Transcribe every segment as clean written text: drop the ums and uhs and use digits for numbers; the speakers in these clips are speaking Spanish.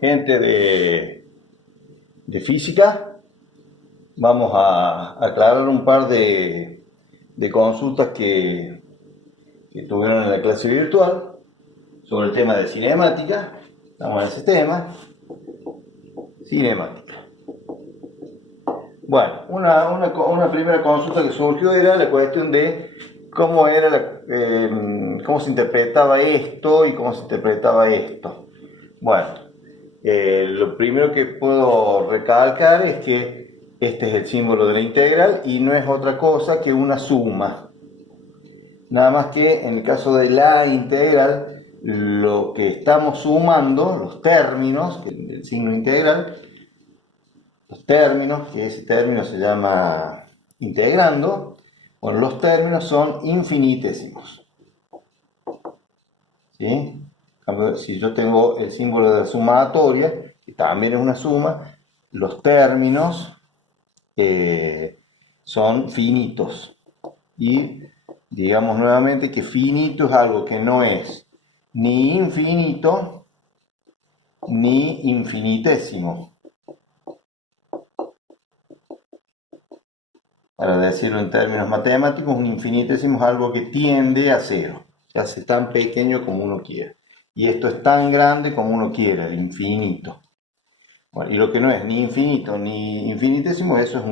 Gente de física, vamos a aclarar un par de consultas que tuvieron en la clase virtual sobre el tema de cinemática. Estamos en ese tema, cinemática. Bueno, una primera consulta que surgió era la cuestión de cómo cómo se interpretaba esto y cómo se interpretaba esto. Bueno, lo primero que puedo recalcar es que este es el símbolo de la integral y no es otra cosa que una suma. Nada más que en el caso de la integral, lo que estamos sumando, los términos del signo integral, los términos, que ese término se llama integrando, bueno, los términos son infinitésimos. ¿Sí? Si yo tengo el símbolo de la sumatoria, que también es una suma, los términos son finitos. Y digamos nuevamente que finito es algo que no es ni infinito ni infinitésimo. Para decirlo en términos matemáticos, un infinitésimo es algo que tiende a cero. Se hace tan pequeño como uno quiera. Y esto es tan grande como uno quiera, el infinito. Bueno, y lo que no es ni infinito ni infinitésimo, eso es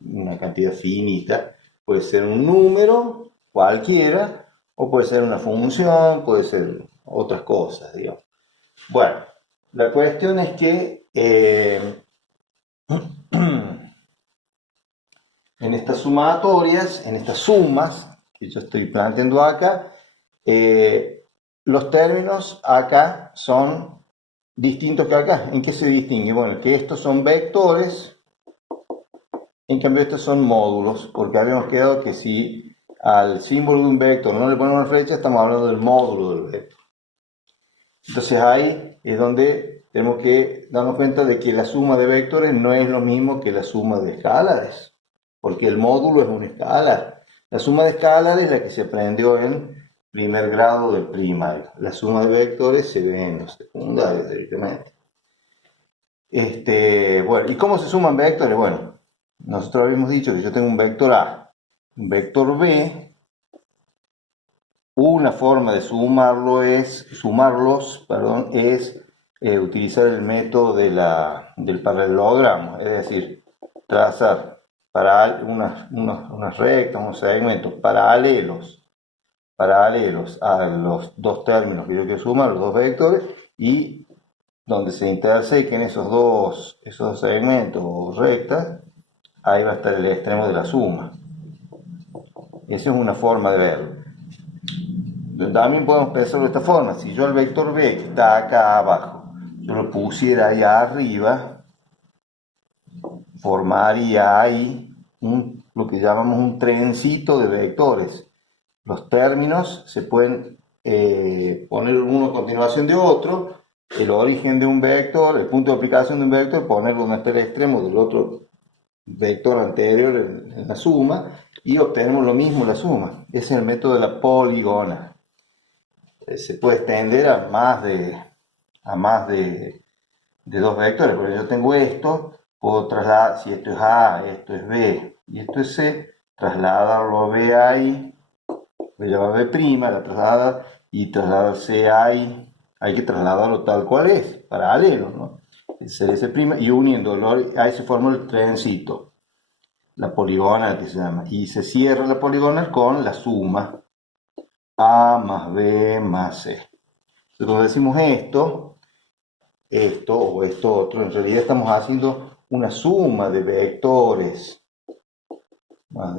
una cantidad finita. Puede ser un número, cualquiera, o puede ser una función, puede ser otras cosas, digamos. Bueno, la cuestión es que en estas sumatorias, en estas sumas que yo estoy planteando acá, los términos acá son distintos que acá. ¿En qué se distingue? Bueno, que estos son vectores, en cambio estos son módulos, porque habíamos quedado que si al símbolo de un vector no le ponemos una flecha, estamos hablando del módulo del vector. Entonces ahí es donde tenemos que darnos cuenta de que la suma de vectores no es lo mismo que la suma de escalares, porque el módulo es un escalar. La suma de escalares es la que se aprendió en primer grado del primario. La suma de vectores se ve en los secundarios directamente. Bueno, ¿y cómo se suman vectores? Bueno, nosotros habíamos dicho que yo tengo un vector A, un vector B. Una forma de sumarlos es utilizar el método del paralelogramo, es decir, trazar unas rectas, unos segmentos paralelos a los dos términos que yo quiero sumar, los dos vectores, y donde se intersequen esos dos segmentos o rectas, ahí va a estar el extremo de la suma. Esa es una forma de verlo. También podemos pensarlo de esta forma: si yo el vector B que está acá abajo, yo lo pusiera ahí arriba, formaría ahí lo que llamamos un trencito de vectores. Los términos se pueden poner uno a continuación de otro, el origen de un vector, el punto de aplicación de un vector, ponerlo donde está el extremo del otro vector anterior en la suma, y obtenemos lo mismo la suma. Ese es el método de la poligonal. Se puede extender a más de dos vectores, porque yo tengo esto, puedo trasladar, si esto es A, esto es B y esto es C, trasladarlo a B ahí, voy a llevar B', la trasladar, y trasladar C ahí, hay que trasladarlo tal cual es, paralelo, ¿no? Ser ese prima, y uniéndolo, ahí se forma el trencito, la poligonal que se llama, y se cierra la poligonal con la suma A más B más C. Entonces, cuando decimos esto o esto otro, en realidad estamos haciendo una suma de vectores una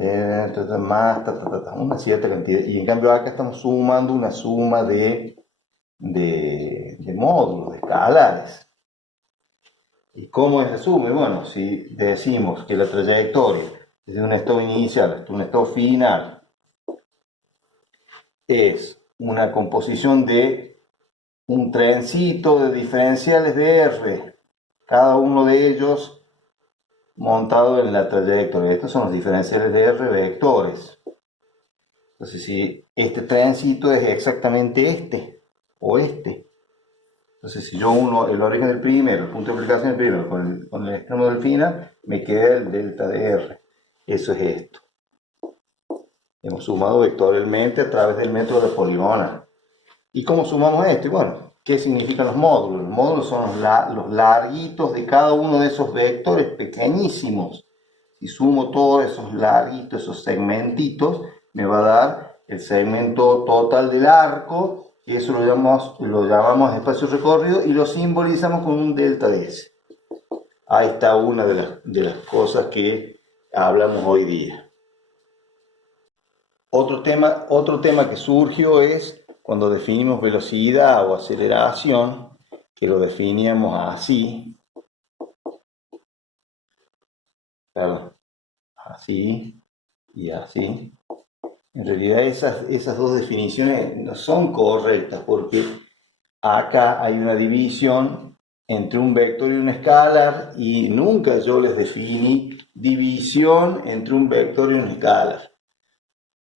cierta cantidad, y en cambio acá estamos sumando una suma de módulos, de escalares. ¿Y cómo es la suma? Bueno, si decimos que la trayectoria desde un estado inicial hasta un estado final es una composición de un trencito de diferenciales de R, cada uno de ellos montado en la trayectoria. Estos son los diferenciales de R vectores. Entonces, si este trencito es exactamente este o este, Entonces, si yo uno el origen del primero, el punto de aplicación del primero con el extremo del final, me queda el delta de R. Eso es esto. Hemos sumado vectorialmente a través del método de poligonal. ¿Y cómo sumamos esto? Y bueno, ¿qué significan los módulos? Los módulos son los larguitos de cada uno de esos vectores pequeñísimos. Si sumo todos esos larguitos, esos segmentitos, me va a dar el segmento total del arco, y eso lo llamamos espacio recorrido y lo simbolizamos con un delta de S. Ahí está una de las cosas que hablamos hoy día. Otro tema que surgió es cuando definimos velocidad o aceleración, que lo definíamos así. Perdón, así y así. En realidad esas dos definiciones no son correctas porque acá hay una división entre un vector y un escalar y nunca yo les definí división entre un vector y un escalar.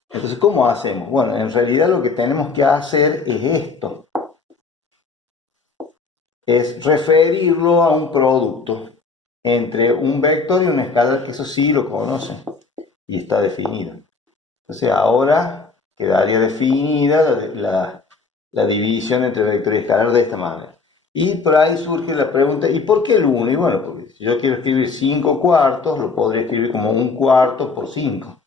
Entonces, ¿cómo hacemos? Bueno, en realidad lo que tenemos que hacer es esto. Es referirlo a un producto entre un vector y un escalar, que eso sí lo conocen y está definido. Entonces, ahora quedaría definida la división entre vector y escalar de esta manera. Y por ahí surge la pregunta, ¿y por qué el 1? Y bueno, porque si yo quiero escribir 5 cuartos, lo podría escribir como 1 cuarto por 5.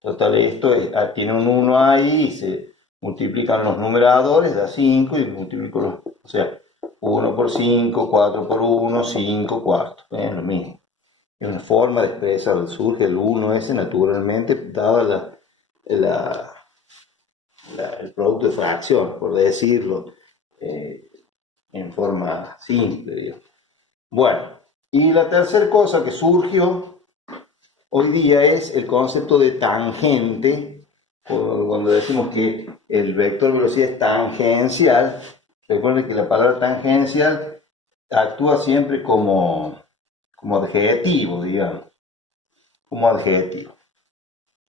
Total, esto tiene un 1 ahí y se multiplican los numeradores, da 5 y multiplico o sea, 1 por 5, 4 por 1, 5 cuartos. Es lo mismo. Es una forma de expresar, surge el 1 ese naturalmente, dada el producto de fracción, por decirlo en forma simple, digamos. Bueno, y la tercera cosa que surgió hoy día es el concepto de tangente, cuando decimos que el vector velocidad es tangencial. Recuerden que la palabra tangencial actúa siempre como adjetivo, digamos, como adjetivo.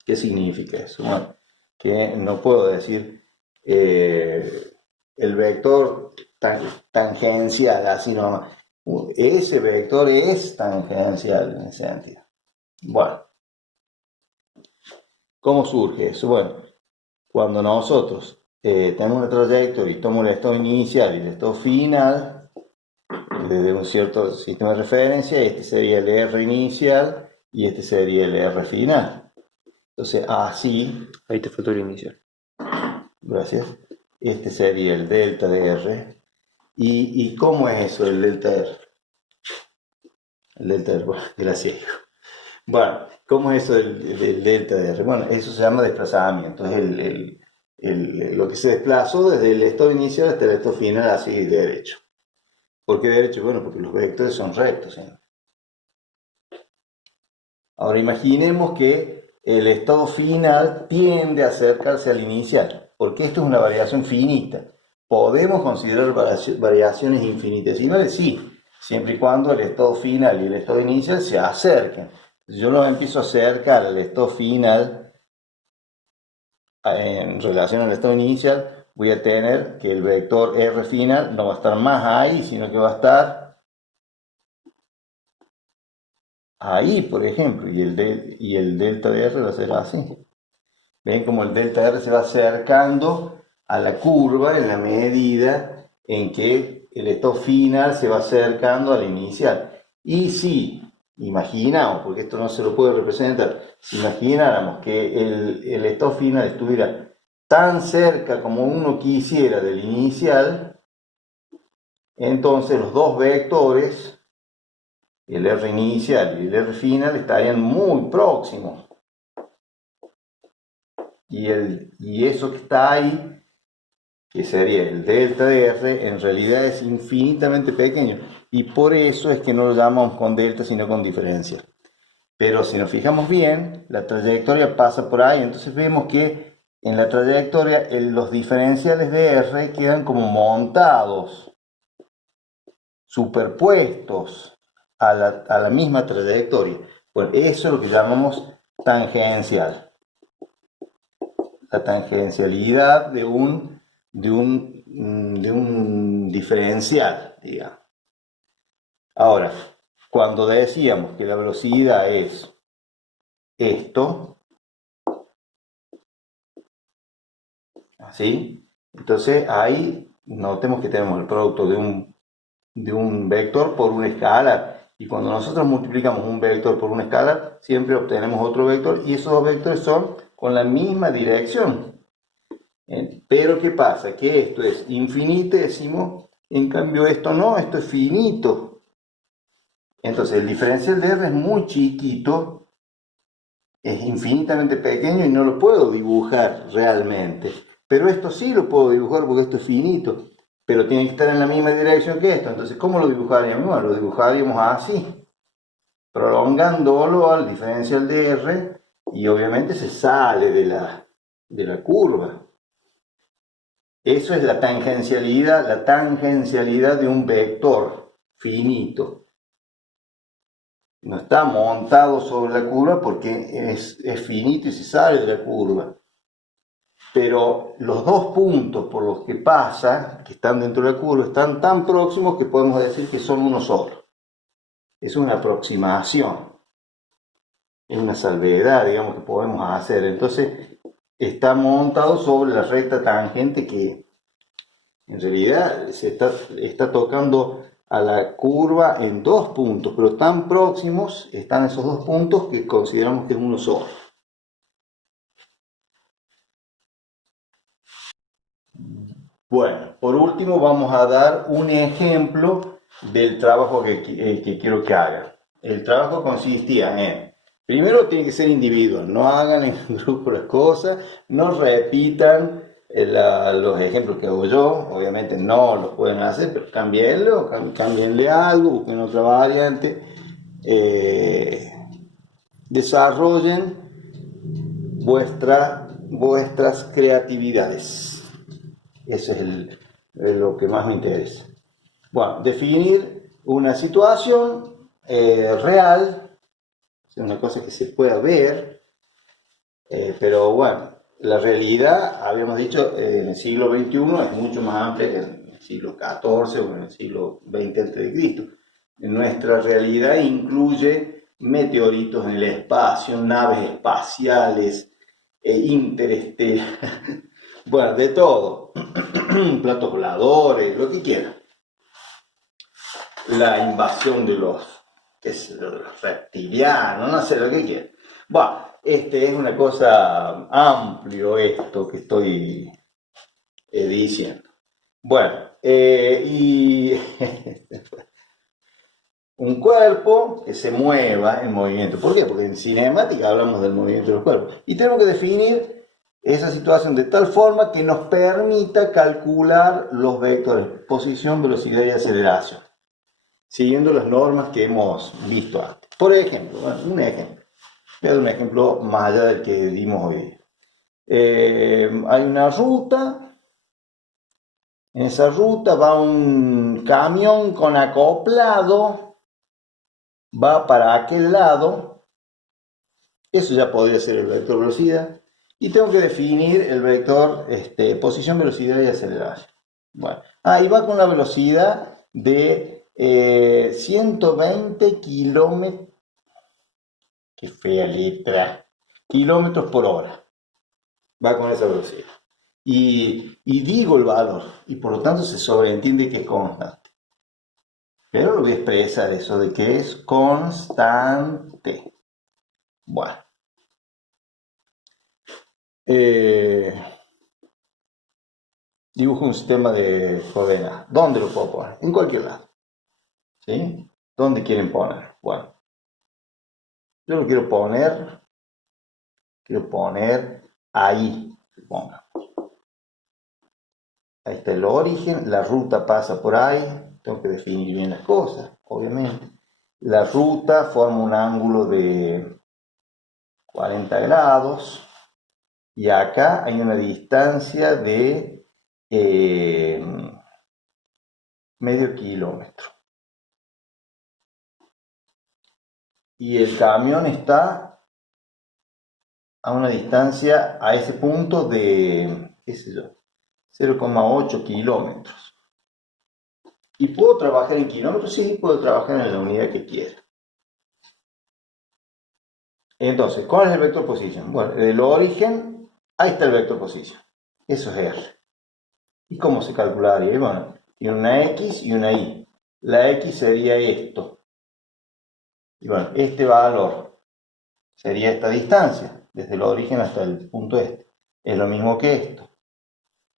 ¿Qué significa eso? Bueno, que no puedo decir el vector tangencial, así nomás. Ese vector es tangencial en ese sentido. Bueno, ¿cómo surge eso? Bueno, cuando nosotros tenemos una trayectoria y tomamos el estado inicial y el estado final desde un cierto sistema de referencia, este sería el R inicial y este sería el R final. Entonces, así... Ahí te faltó el inicial. Gracias. Este sería el delta de R. ¿Y cómo es eso, el delta de R? El delta de R, bueno, gracias, hijo. Bueno, ¿cómo es eso del delta de R? Bueno, eso se llama desplazamiento. Es lo que se desplazó desde el estado inicial hasta el estado final, así derecho. ¿Por qué derecho? Bueno, porque los vectores son rectos, ¿eh? Ahora imaginemos que el estado final tiende a acercarse al inicial, porque esto es una variación finita. ¿Podemos considerar variaciones infinitesimales? Sí, siempre y cuando el estado final y el estado inicial se acerquen. Si yo lo empiezo a acercar al estado final en relación al estado inicial, voy a tener que el vector R final no va a estar más ahí, sino que va a estar ahí, por ejemplo, y el delta de R va a ser así. Ven como el delta de R se va acercando a la curva en la medida en que el estado final se va acercando al inicial. Y si imaginamos, porque esto no se lo puede representar, si imagináramos que el estado final estuviera tan cerca como uno quisiera del inicial, entonces los dos vectores, el R inicial y el R final, estarían muy próximos. Y eso que está ahí, que sería el delta de R, en realidad es infinitamente pequeño. Y por eso es que no lo llamamos con delta, sino con diferencial. Pero si nos fijamos bien, la trayectoria pasa por ahí. Entonces vemos que en la trayectoria los diferenciales de R quedan como montados, superpuestos a la misma trayectoria. Bueno, eso es lo que llamamos tangencial. La tangencialidad de de un diferencial, digamos. Ahora, cuando decíamos que la velocidad es esto, así, entonces ahí notemos que tenemos el producto de un vector por un escalar. Y cuando nosotros multiplicamos un vector por un escalar, siempre obtenemos otro vector y esos dos vectores son con la misma dirección. Pero ¿qué pasa? Que esto es infinitésimo, en cambio esto no, esto es finito. Entonces el diferencial de R es muy chiquito, es infinitamente pequeño y no lo puedo dibujar realmente. Pero esto sí lo puedo dibujar porque esto es finito, pero tiene que estar en la misma dirección que esto. Entonces, ¿cómo lo dibujaríamos? Bueno, lo dibujaríamos así, prolongándolo al diferencial de R y obviamente se sale de la curva. Eso es la tangencialidad de un vector finito. No está montado sobre la curva porque es finito y se sale de la curva. Pero los dos puntos por los que pasa, que están dentro de la curva, están tan próximos que podemos decir que son uno solo. Es una aproximación, es una salvedad, digamos, que podemos hacer. Entonces, está montado sobre la recta tangente que en realidad se está tocando a la curva en dos puntos, pero tan próximos están esos dos puntos que consideramos que es uno solo. Bueno, por último vamos a dar un ejemplo del trabajo que quiero que hagan. El trabajo consistía en, primero tiene que ser individual, no hagan en grupo las cosas, no repitan los ejemplos que hago yo, obviamente no los pueden hacer, pero cámbienle algo, busquen otra variante, desarrollen vuestras creatividades. Eso es lo que más me interesa. Bueno, definir una situación real, una cosa que se pueda ver, pero bueno, la realidad, habíamos dicho, en el siglo XXI es mucho más amplia que en el siglo XIV o en el siglo XX a.C. Nuestra realidad incluye meteoritos en el espacio, naves espaciales, interestelares, bueno, de todo, platos voladores, lo que quieran. La invasión de los reptilianos, no sé, lo que quieran. Bueno, es una cosa amplio esto que estoy diciendo. Bueno, y un cuerpo que se mueva en movimiento. ¿Por qué? Porque en cinemática hablamos del movimiento de los cuerpos. Y tenemos que definir esa situación de tal forma que nos permita calcular los vectores, posición, velocidad y aceleración, siguiendo las normas que hemos visto antes. Por ejemplo, bueno, un ejemplo. Voy a dar un ejemplo más allá del que dimos hoy. Hay una ruta. En esa ruta va un camión con acoplado, va para aquel lado. Eso ya podría ser el vector velocidad. Y tengo que definir el vector posición, velocidad y aceleración. Bueno, ahí va con la velocidad de 120 kilómetros. Qué fea letra. Kilómetros por hora. Va con esa velocidad. Y digo el valor, y por lo tanto se sobreentiende que es constante. Pero lo voy a expresar eso de que es constante. Bueno. Dibujo un sistema de coordenadas. ¿Dónde lo puedo poner? En cualquier lado. ¿Sí? ¿Dónde quieren poner? Bueno. Yo lo quiero poner ahí. Supongo. Ahí está el origen, la ruta pasa por ahí, tengo que definir bien las cosas, obviamente. La ruta forma un ángulo de 40 grados y acá hay una distancia de medio kilómetro. Y el camión está a una distancia a ese punto de, qué sé yo, 0,8 kilómetros. ¿Y puedo trabajar en kilómetros? Sí, puedo trabajar en la unidad que quiera. Entonces, ¿cuál es el vector position? Bueno, del origen, ahí está el vector position. Eso es R. ¿Y cómo se calcularía? Bueno, tiene una X y una Y. La X sería esto. Y bueno, este valor sería esta distancia, desde el origen hasta el punto este. Es lo mismo que esto.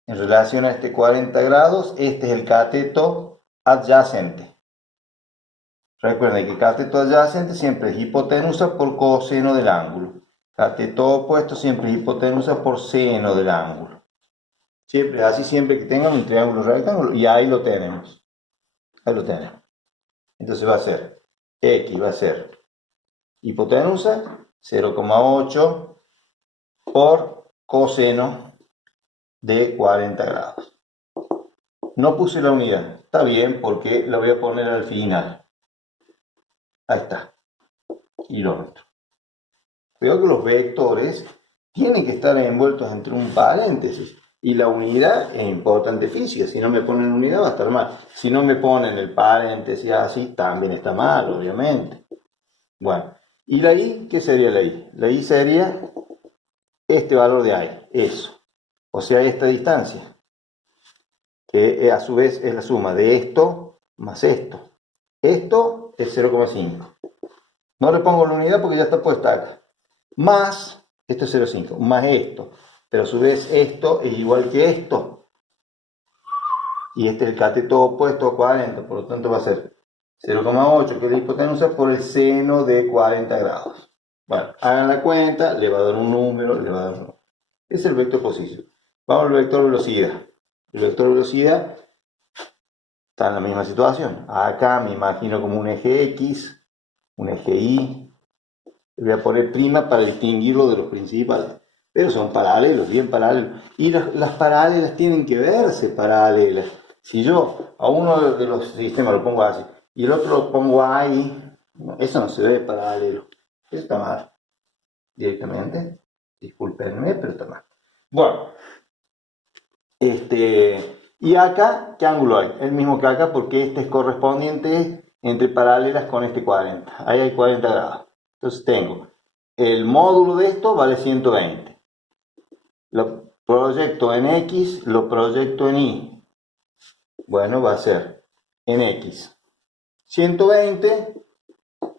En relación a este 40 grados, este es el cateto adyacente. Recuerden que cateto adyacente siempre es hipotenusa por coseno del ángulo. Cateto opuesto siempre es hipotenusa por seno del ángulo. Siempre, así siempre que tengan un triángulo rectángulo, y ahí lo tenemos. Ahí lo tenemos. Entonces va a ser, X va a ser hipotenusa 0,8 por coseno de 40 grados. No puse la unidad, está bien porque la voy a poner al final. Ahí está, kilómetro. Veo que los vectores tienen que estar envueltos entre un paréntesis. Y la unidad es importante física. Si no me ponen unidad va a estar mal. Si no me ponen el paréntesis así, también está mal, obviamente. Bueno, ¿y la Y? ¿Qué sería la Y? La Y sería este valor de ahí, eso. O sea, esta distancia. Que a su vez es la suma de esto más esto. Esto es 0,5. No le pongo la unidad porque ya está puesta acá. Más, esto es 0,5, más esto. Pero a su vez esto es igual que esto. Y este es el cateto opuesto a 40, por lo tanto va a ser 0,8, que es la hipotenusa, por el seno de 40 grados. Bueno, hagan la cuenta, le va a dar un número, le va a dar un número. Ese es el vector posición. Vamos al vector velocidad. El vector velocidad está en la misma situación. Acá me imagino como un eje X, un eje Y. Le voy a poner prima para distinguirlo de los principales. Pero son paralelos, bien paralelos. Y las paralelas tienen que verse paralelas. Si yo a uno de los sistemas lo pongo así y el otro lo pongo ahí, eso no se ve paralelo. Eso está mal. Directamente. Discúlpenme, pero está mal. Bueno. Y acá, ¿qué ángulo hay? El mismo que acá porque este es correspondiente entre paralelas con este 40. Ahí hay 40 grados. Entonces tengo el módulo de esto vale 120. Lo proyecto en X, lo proyecto en Y. Bueno, va a ser en X 120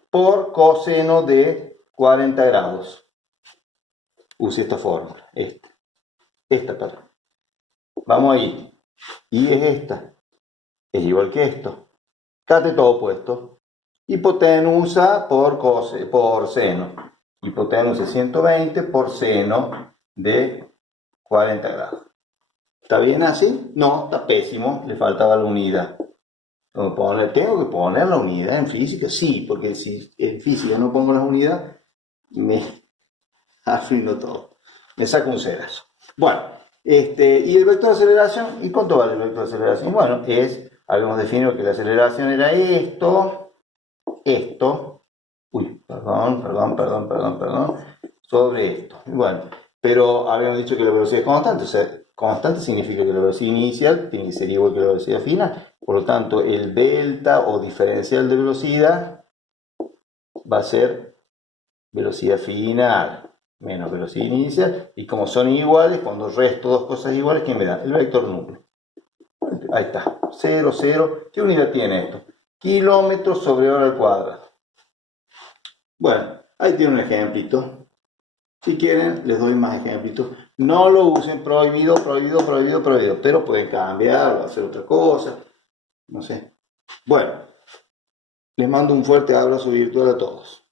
por coseno de 40 grados. Use esta fórmula, esta, perdón. Vamos ahí. Y es esta. Es igual que esto. Cateto opuesto. Hipotenusa por seno. Hipotenusa 120 por seno de 40 grados. ¿Está bien así? No, está pésimo. Le faltaba la unidad. ¿Tengo que poner la unidad en física? Sí, porque si en física no pongo la unidad, me arruino todo. Me saco un cerazo. Bueno, y el vector de aceleración, ¿y cuánto vale el vector de aceleración? Bueno, habíamos definido que la aceleración era esto, sobre esto. Bueno, pero habíamos dicho que la velocidad es constante, o sea, constante significa que la velocidad inicial tiene que ser igual que la velocidad final, por lo tanto, el delta o diferencial de velocidad va a ser velocidad final menos velocidad inicial, y como son iguales, cuando resto dos cosas iguales, ¿qué me da? El vector núcleo. Ahí está, 0, 0. ¿Qué unidad tiene esto? Kilómetros sobre hora al cuadrado. Bueno, ahí tiene un ejemplito. Si quieren, les doy más ejemplitos. No lo usen, prohibido, pero pueden cambiarlo, hacer otra cosa, no sé. Bueno, les mando un fuerte abrazo virtual a todos.